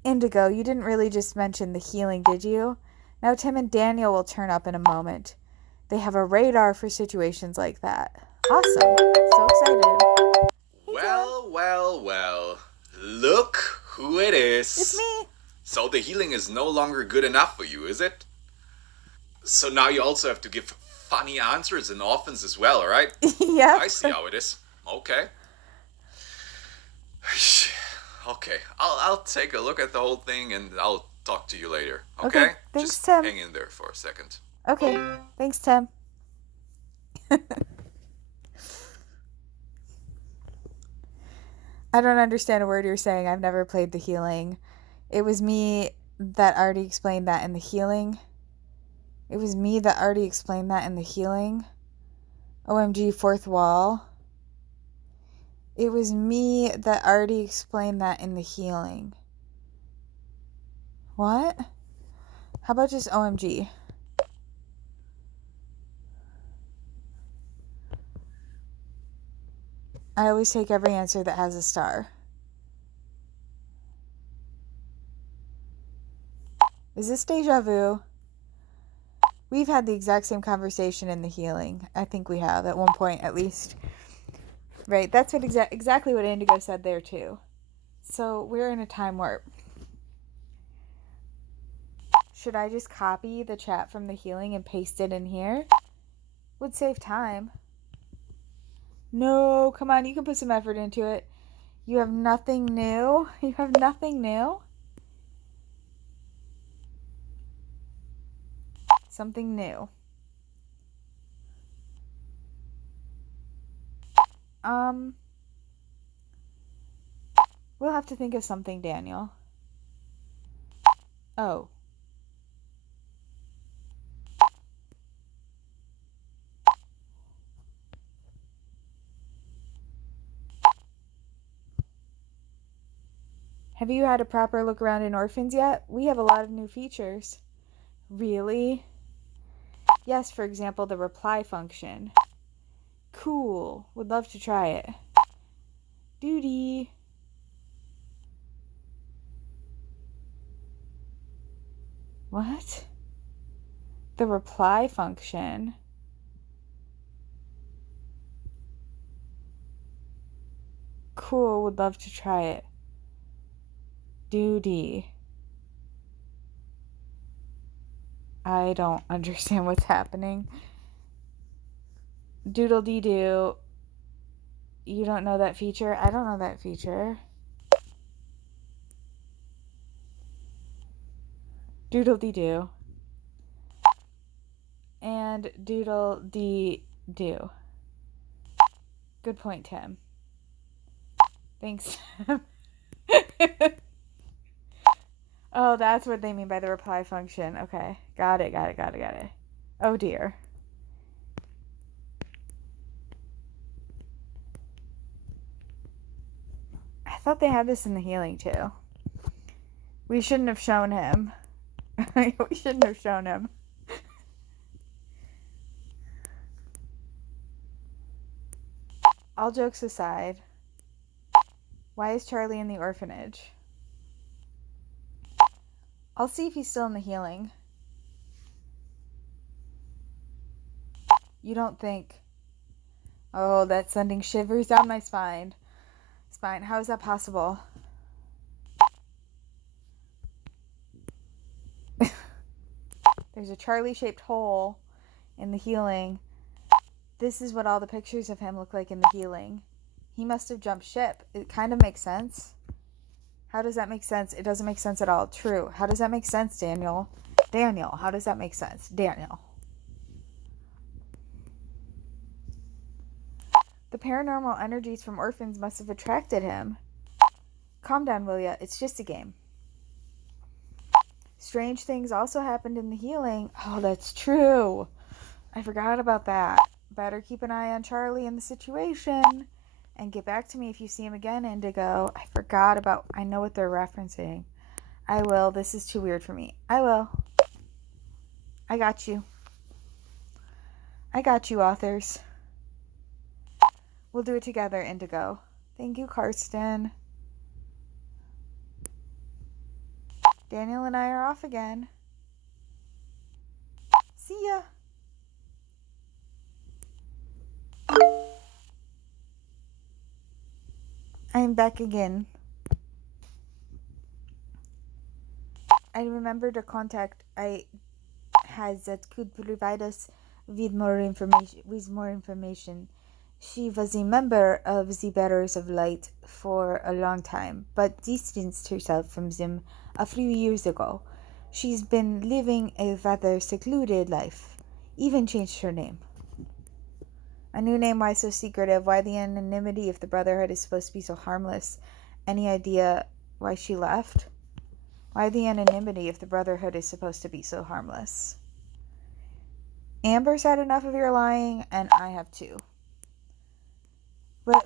Indigo, you didn't really just mention the healing, did you? Now Tim and Daniel will turn up in a moment. They have a radar for situations like that. Awesome. So excited. Well. Look who it is. It's me. So the healing is no longer good enough for you, is it? So now you also have to give funny answers in Orphans as well, right? Yeah. I see how it is. Okay. Okay, I'll take a look at the whole thing and I'll talk to you later. Okay? Thanks, Just Tim. hang in there for a second. Okay. Thanks, Tim. I don't understand a word you're saying. I've never played the healing. It was me that already explained that in the healing. OMG, fourth wall. It was me that already explained that in the healing. What? How about just OMG? I always take every answer that has a star. Is this deja vu? We've had the exact same conversation in the healing. I think we have, at one point at least. Right, that's what exactly what Indigo said there too. So we're in a time warp. Should I just copy the chat from the healing and paste it in here? Would save time. No, come on, you can put some effort into it. You have nothing new? You have nothing new? Something new. We'll have to think of something, Daniel. Oh. Have you had a proper look around in Orphans yet? We have a lot of new features. Really? Yes, for example, the reply function. Cool. Would love to try it. Duty. What? The reply function. Cool. Would love to try it. Duty. I don't understand what's happening. Doodle-dee-doo. You don't know that feature? I don't know that feature. Doodle-dee-doo. And doodle-dee-doo. Good point, Tim. Thanks. Oh, that's what they mean by the reply function. Okay. Got it. Oh, dear. I thought they had this in the healing, too. We shouldn't have shown him. All jokes aside, why is Charlie in the orphanage? I'll see if he's still in the healing. You don't think... Oh, that's sending shivers down my spine. How is that possible? There's a Charlie-shaped hole in the healing. This is what all the pictures of him look like in the healing. He must have jumped ship. It kind of makes sense. How does that make sense? It doesn't make sense at all. True. How does that make sense, Daniel? Daniel, how does that make sense? Daniel. The paranormal energies from Orphans must have attracted him. Calm down, will ya? It's just a game. Strange things also happened in the healing. Oh, that's true. I forgot about that. Better keep an eye on Charlie and the situation. And get back to me if you see him again, Indigo. I know what they're referencing. I will. This is too weird for me. I will. I got you. Authors. We'll do it together, Indigo. Thank you, Karsten. Daniel and I are off again. See ya. I'm back again. I remembered a contact I had that could provide us with more information. She was a member of the Bearers of Light for a long time, but distanced herself from them a few years ago. She's been living a rather secluded life, even changed her name. A new name, why so secretive? Why the anonymity if the Brotherhood is supposed to be so harmless? Any idea why she left? Why the anonymity if the Brotherhood is supposed to be so harmless? Amber's had enough of your lying, and I have too. Well,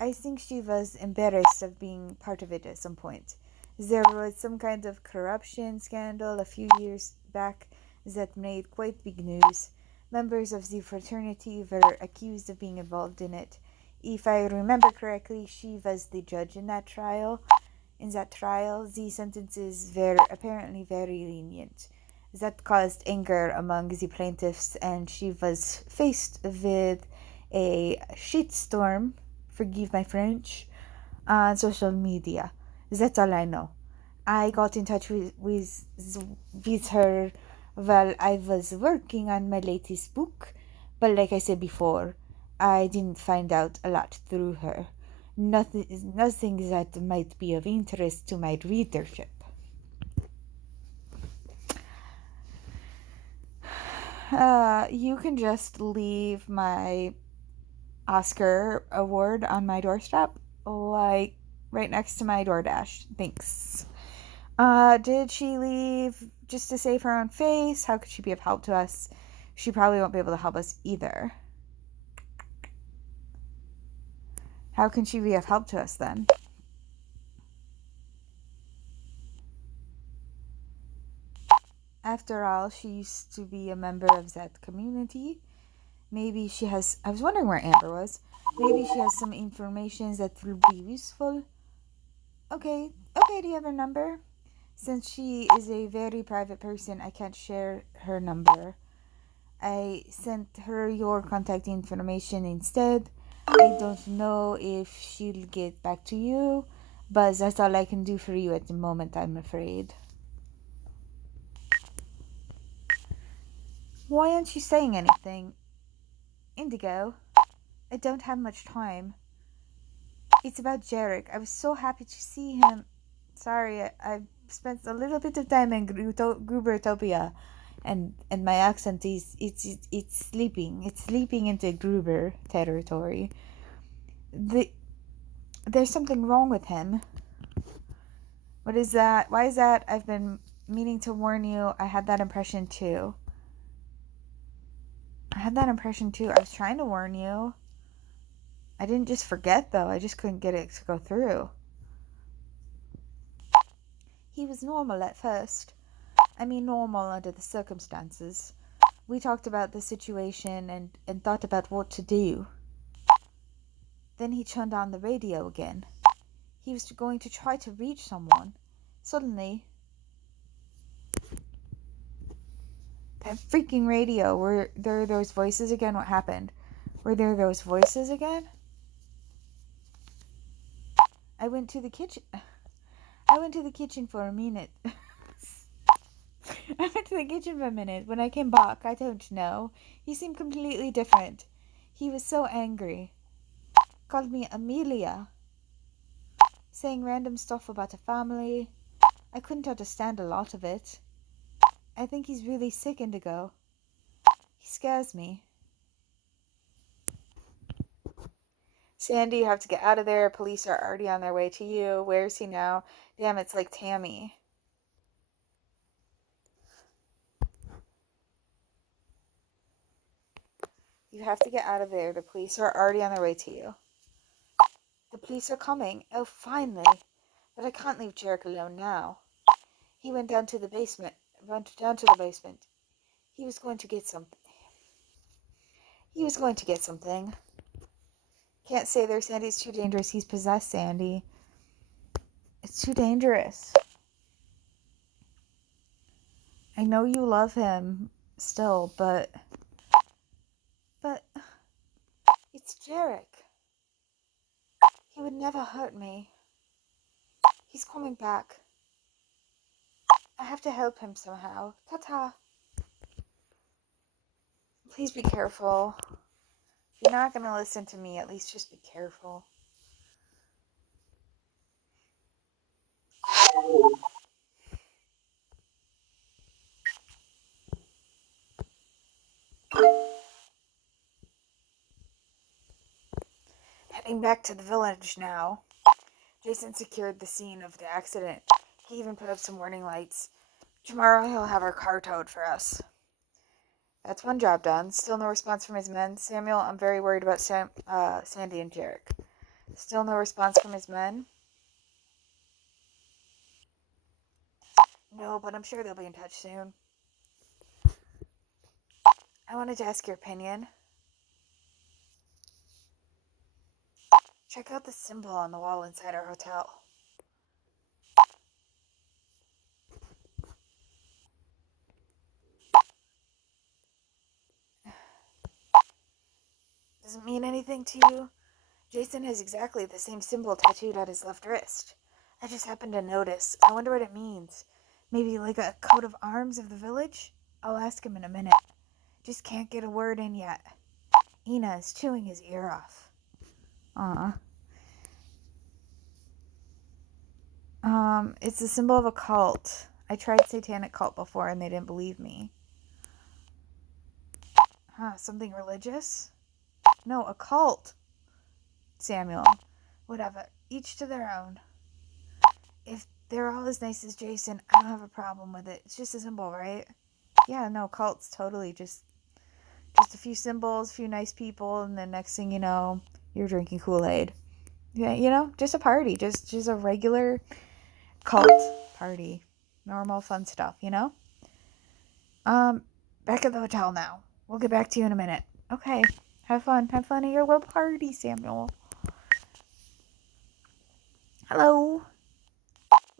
I think she was embarrassed of being part of it at some point. There was some kind of corruption scandal a few years back that made quite big news. Members of the fraternity were accused of being involved in it. If I remember correctly, she was the judge in that trial. The sentences were apparently very lenient. That caused anger among the plaintiffs, and she was faced with a shitstorm, forgive my French, on social media. That's all I know. I got in touch with her while I was working on my latest book, but like I said before, I didn't find out a lot through her. Nothing that might be of interest to my readership. You can just leave my Oscar award on my doorstep, like right next to my DoorDash. Thanks. Did she leave just to save her own face? How could she be of help to us? She probably won't be able to help us either. How can she be of help to us then? After all, she used to be a member of that community. Maybe she has... I was wondering where Amber was. Maybe she has some information that will be useful. Okay, do you have her number? Since she is a very private person, I can't share her number. I sent her your contact information instead. I don't know if she'll get back to you, but that's all I can do for you at the moment, I'm afraid. Why aren't you saying anything? Indigo, I don't have much time. It's about Jarek. I was so happy to see him Sorry, I've spent a little bit of time in Grubertopia, and my accent is it's sleeping. It's sleeping into Gruber territory. There's something wrong with him. What is that? Why is that? I've been meaning to warn you. I had that impression too. I was trying to warn you. I didn't just forget, though. I just couldn't get it to go through. He was normal at first. I mean, normal under the circumstances. We talked about the situation and thought about what to do. Then he turned on the radio again. He was going to try to reach someone. Suddenly, that freaking radio, were there those voices again? What happened? Were there those voices again? I went to the kitchen for a minute. I went to the kitchen for a minute. When I came back, I don't know. He seemed completely different. He was so angry. Called me Amelia. Saying random stuff about a family. I couldn't understand a lot of it. I think he's really sick, Indigo. He scares me. Sandy, you have to get out of there. Police are already on their way to you. Where is he now? Damn, it's like Tammy. You have to get out of there. The police are already on their way to you. The police are coming. Oh, finally. But I can't leave Jarek alone now. He went down to the basement. He was going to get something. Can't stay there, Sandy. It's too dangerous. He's possessed, Sandy. It's too dangerous. I know you love him still, but it's Jarek. He would never hurt me. He's coming back. I have to help him somehow. Ta-ta. Please be careful. If you're not going to listen to me, at least just be careful. Heading back to the village now. Jason secured the scene of the accident. He even put up some warning lights. Tomorrow he'll have our car towed for us. That's one job done. Still no response from his men. Samuel, I'm very worried about Sandy and Jarek. Still no response from his men? No, but I'm sure they'll be in touch soon. I wanted to ask your opinion. Check out the symbol on the wall inside our hotel. Does it mean anything to you? Jason has exactly the same symbol tattooed on his left wrist. I just happened to notice. I wonder what it means. Maybe like a coat of arms of the village? I'll ask him in a minute. Just can't get a word in yet. Ina is chewing his ear off. It's a symbol of a cult. I tried satanic cult before and they didn't believe me. Something religious? No, a cult. Samuel. Whatever. Each to their own. If they're all as nice as Jason, I don't have a problem with it. It's just a symbol, right? Yeah, no, cults, totally. Just a few symbols, a few nice people, and then next thing you know, you're drinking Kool-Aid. Yeah, you know, just a party. Just a regular cult party. Normal fun stuff, you know? Back at the hotel now. We'll get back to you in a minute. Okay. Have fun. Have fun at your little party, Samuel. Hello.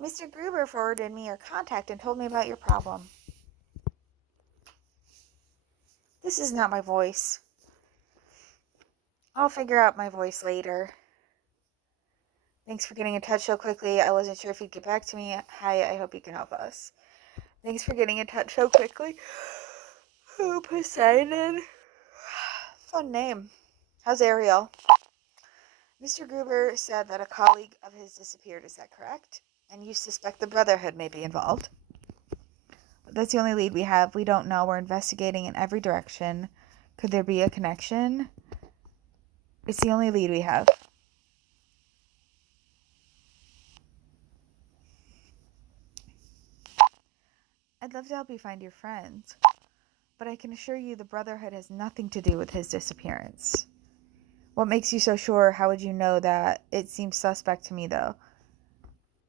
Mr. Gruber forwarded me your contact and told me about your problem. This is not my voice. I'll figure out my voice later. Thanks for getting in touch so quickly. I wasn't sure if you'd get back to me. Hi, I hope you can help us. Thanks for getting in touch so quickly. Oh, Poseidon. Fun name. How's Ariel? Mr. Gruber said that a colleague of his disappeared. Is that correct? And you suspect the Brotherhood may be involved. But that's the only lead we have. We don't know. We're investigating in every direction. Could there be a connection? It's the only lead we have. I'd love to help you find your friend, but I can assure you the Brotherhood has nothing to do with his disappearance. What makes you so sure? How would you know that? It seems suspect to me, though.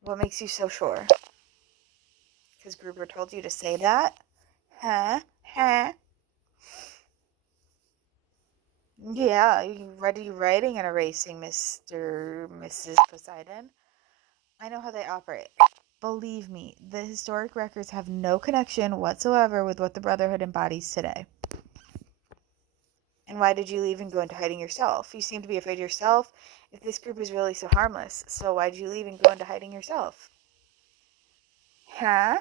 What makes you so sure? Because Gruber told you to say that? Huh? Yeah, you ready writing and erasing, Mrs. Poseidon? I know how they operate. Believe me, the historic records have no connection whatsoever with what the Brotherhood embodies today. And why did you leave and go into hiding yourself? You seem to be afraid yourself. If this group is really so harmless, so why did you leave and go into hiding yourself? Huh?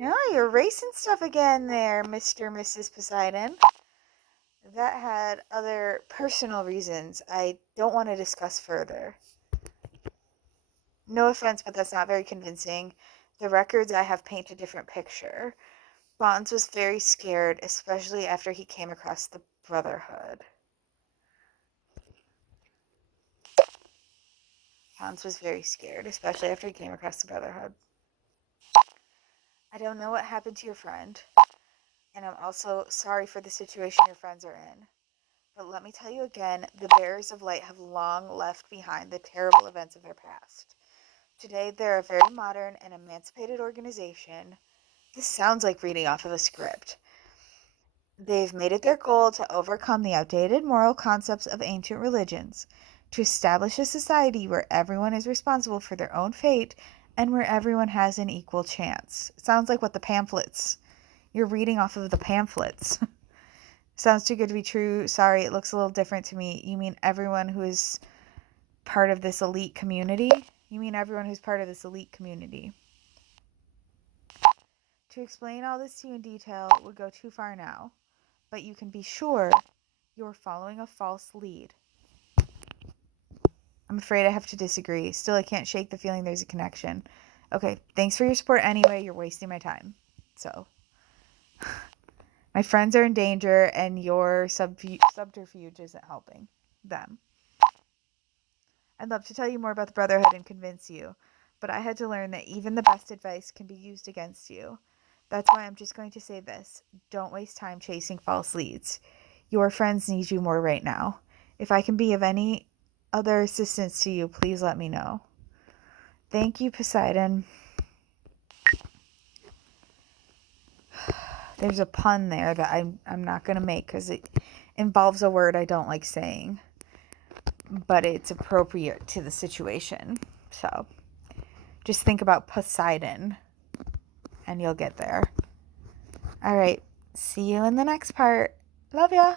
No, you're erasing stuff again there, Mr. and Mrs. Poseidon. That had other personal reasons I don't want to discuss further. No offense, but that's not very convincing. The records I have paint a different picture. Bonds was very scared, especially after he came across the Brotherhood. Hans was very scared, especially after he came across the Brotherhood. I don't know what happened to your friend, and I'm also sorry for the situation your friends are in. But let me tell you again, the Bearers of Light have long left behind the terrible events of their past. Today, they're a very modern and emancipated organization. This sounds like reading off of a script. They've made it their goal to overcome the outdated moral concepts of ancient religions, to establish a society where everyone is responsible for their own fate and where everyone has an equal chance. It sounds like what the pamphlets. You're reading off of the pamphlets. Sounds too good to be true. Sorry, it looks a little different to me. You mean everyone who is part of this elite community? You mean everyone who's part of this elite community? To explain all this to you in detail would go too far now, but you can be sure you're following a false lead. I'm afraid I have to disagree. Still, I can't shake the feeling there's a connection. Okay, thanks for your support anyway. You're wasting my time. So, my friends are in danger, and your subterfuge isn't helping them. I'd love to tell you more about the Brotherhood and convince you, but I had to learn that even the best advice can be used against you. That's why I'm just going to say this. Don't waste time chasing false leads. Your friends need you more right now. If I can be of any other assistance to you, please let me know. Thank you, Poseidon. There's a pun there that I'm not going to make because it involves a word I don't like saying, but it's appropriate to the situation. So just think about Poseidon and you'll get there. All right. See you in the next part. Love ya.